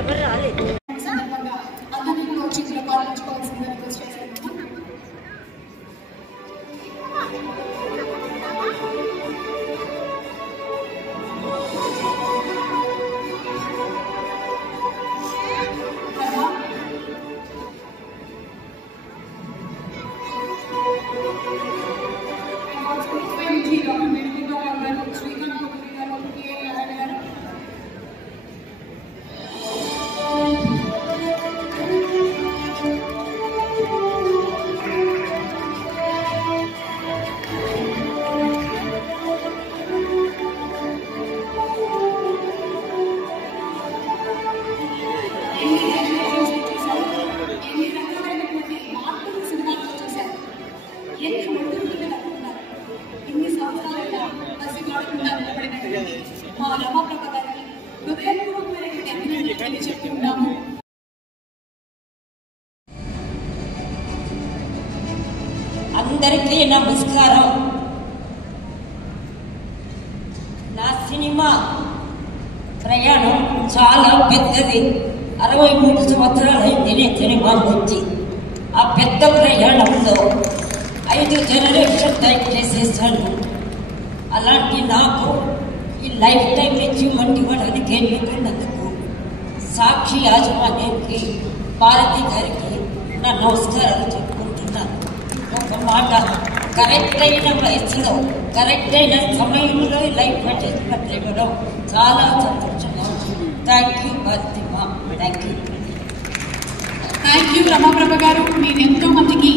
ఎవరు రాలేదు. అందరికీ నమస్కారం. నా సినిమా ప్రయాణం చాలా పెద్దది. 63 సంవత్సరాలైంది నేను సినిమాకి వచ్చి. ఆ పెద్ద ప్రయాణంలో 5 జనరేషన్ టైం చేసేసాను. అలాంటి నాకు ఈ లైఫ్ టైం అచీవ్మెంట్ ఇవ్వడానికి ఎన్నుకున్నందుకు సాక్షి యాజమాన్యానికి, భారతి గారికి నా నమస్కారాలు చెప్పుకుంటున్నాను. ఒక మాట, కరెక్ట్ అయిన వయసులో కరెక్ట్ అయిన సమయంలో లైఫ్ అచీవ్మెంట్ ఇవ్వడం చాలా సంతోషంగా ఉంది. థ్యాంక్ యూ భారతిమా. థ్యాంక్ యూ రమాప్రభ గారు. మీరు ఎంతో మందికి